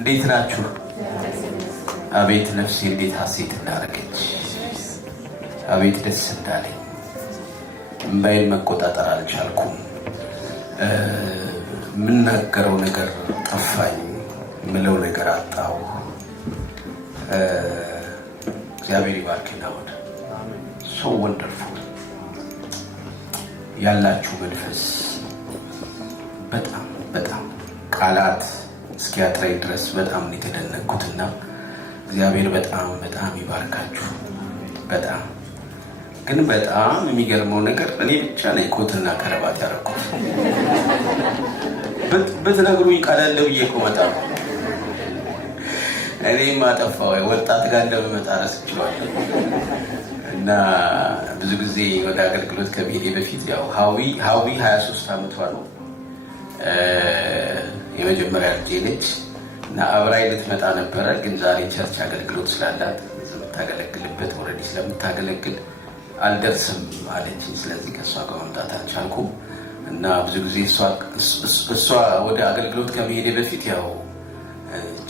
እንዴት ናችሁ? አቤት ነፍሴ እንዴት ሐሴት እንዳረገች፣ አቤት ደስ እንዳለኝ። እምባዬን መቆጣጠር አልቻልኩም። የምናገረው ነገር ጠፋኝ፣ ምለው ነገር አጣሁ። እግዚአብሔር ይባርክና ወደ ሶ ወንደርፉል ያላችሁ መንፈስ በጣም በጣም ቃላት እስኪያጥረኝ ድረስ በጣም ነው የተደነቅኩትና እግዚአብሔር በጣም በጣም ይባርካችሁ። በጣም ግን በጣም የሚገርመው ነገር እኔ ብቻ ነኝ ኮትና ከረባት ያደረኩት። ብትነግሩኝ ቀለል ብዬ እኮ መጣሁ። እኔም አጠፋሁ። ወጣት ጋር እንደምመጣ ረስቼዋለሁ። እና ብዙ ጊዜ ወደ አገልግሎት ከመሄዴ በፊት ያው ሀዊ 23 ዓመቷ ነው። የመጀመሪያ ልጄ ነች እና አብራይ ልትመጣ ነበረ። ግን ዛሬ ቸርች አገልግሎት ስላላት የምታገለግልበት ኦልሬዲ ስለምታገለግል አልደርስም አለችኝ። ስለዚህ ከእሷ ጋር መምጣት አልቻልኩም እና ብዙ ጊዜ እሷ ወደ አገልግሎት ከመሄዴ በፊት ያው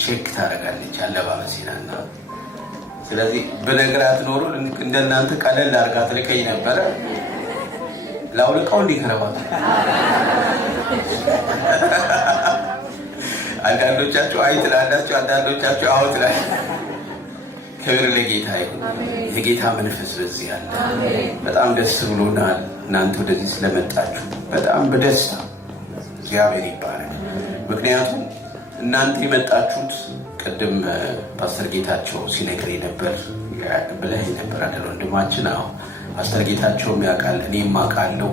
ቼክ ታደርጋለች አለባበሴን እና ስለዚህ በነገራት ኖሮ እንደናንተ ቀለል አድርጋ ትልከኝ ነበረ። ላውልቀው እንዲህ ከረባቱ አንዳንዶቻችሁ አይ ትላላችሁ፣ አንዳንዶቻችሁ አዎ ትላላችሁ። ክብር ለጌታ ይሁን። የጌታ መንፈስ በዚህ አለ። በጣም ደስ ብሎናል እናንተ ወደዚህ ስለመጣችሁ በጣም በደስታ እግዚአብሔር ይባረክ። ምክንያቱም እናንተ የመጣችሁት ቅድም ፓስተር ጌታቸው ሲነግረኝ ነበር ብለህ ነበር አይደል ወንድማችን? አዎ ፓስተር ጌታቸውም ያውቃል፣ እኔም አውቃለሁ።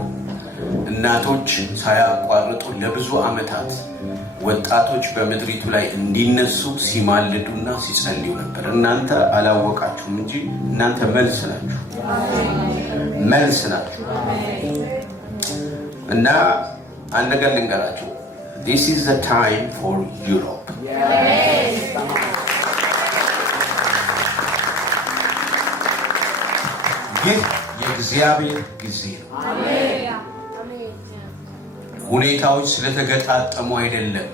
እናቶች ሳያቋርጡ ለብዙ ዓመታት ወጣቶች በምድሪቱ ላይ እንዲነሱ ሲማልዱና ሲጸልዩ ነበር። እናንተ አላወቃችሁም እንጂ እናንተ መልስ ናችሁ፣ መልስ ናችሁ። እና አንድ ነገር ልንገራችሁ፣ this is the time for Europe. ይህ የእግዚአብሔር ጊዜ ነው። ሁኔታዎች ስለተገጣጠሙ አይደለም፣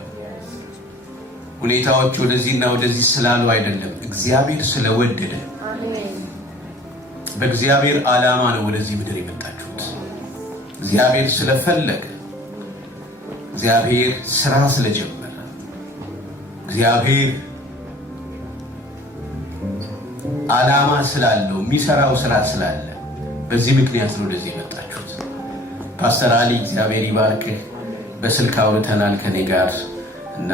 ሁኔታዎች ወደዚህና ወደዚህ ስላሉ አይደለም። እግዚአብሔር ስለወደደ በእግዚአብሔር ዓላማ ነው ወደዚህ ምድር የመጣችሁት። እግዚአብሔር ስለፈለገ፣ እግዚአብሔር ስራ ስለጀመረ፣ እግዚአብሔር ዓላማ ስላለው የሚሰራው ስራ ስላለ በዚህ ምክንያት ነው ወደዚህ የመጣችሁት። ፓስተር አሊ እግዚአብሔር ይባርክህ። በስልክ አውርተናል ከኔ ጋር እና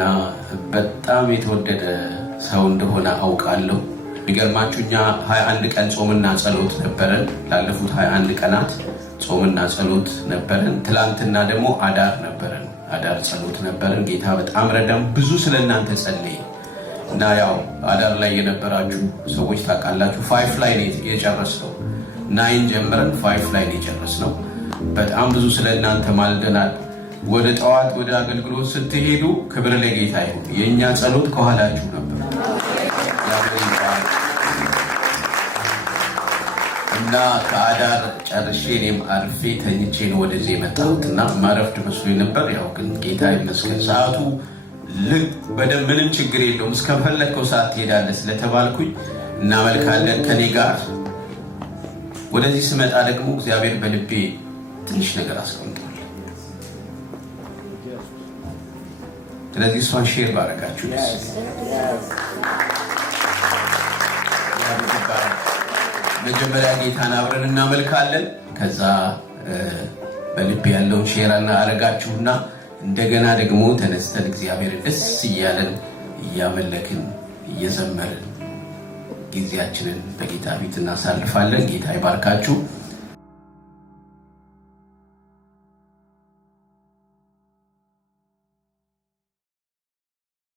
በጣም የተወደደ ሰው እንደሆነ አውቃለሁ። የሚገርማችሁ እኛ 21 ቀን ጾምና ጸሎት ነበረን። ላለፉት 21 ቀናት ጾምና ጸሎት ነበረን። ትላንትና ደግሞ አዳር ነበረን፣ አዳር ጸሎት ነበረን። ጌታ በጣም ረዳም። ብዙ ስለእናንተ ጸለየ እና ያው አዳር ላይ የነበራችሁ ሰዎች ታውቃላችሁ። 5 ላይ ነው የጨረስነው። 9 ጀምረን 5 ላይ ነው የጨረስነው። በጣም ብዙ ስለእናንተ ማልደናል። ወደ ጠዋት ወደ አገልግሎት ስትሄዱ ክብር ለጌታ ይሁን። የእኛ ጸሎት ከኋላችሁ ነበር እና ከአዳር ጨርሼ እኔም አርፌ ተኝቼ ነው ወደዚህ የመጣሁት እና ማረፍድ መስሎኝ ነበር። ያው ግን ጌታ ይመስገን ሰዓቱ በደንብ ምንም ችግር የለውም እስከፈለግከው ሰዓት ትሄዳለህ ስለተባልኩኝ እናመልካለን ከኔ ጋር። ወደዚህ ስመጣ ደግሞ እግዚአብሔር በልቤ ትንሽ ነገር አስቀምጧል። ስለዚህ እሷን ሼር ባረጋችሁ ደስ መጀመሪያ ጌታን አብረን እናመልካለን። ከዛ በልቤ ያለውን ሼር አረጋችሁና እንደገና ደግሞ ተነስተን እግዚአብሔር ደስ እያለን እያመለክን እየዘመርን ጊዜያችንን በጌታ ፊት እናሳልፋለን። ጌታ ይባርካችሁ።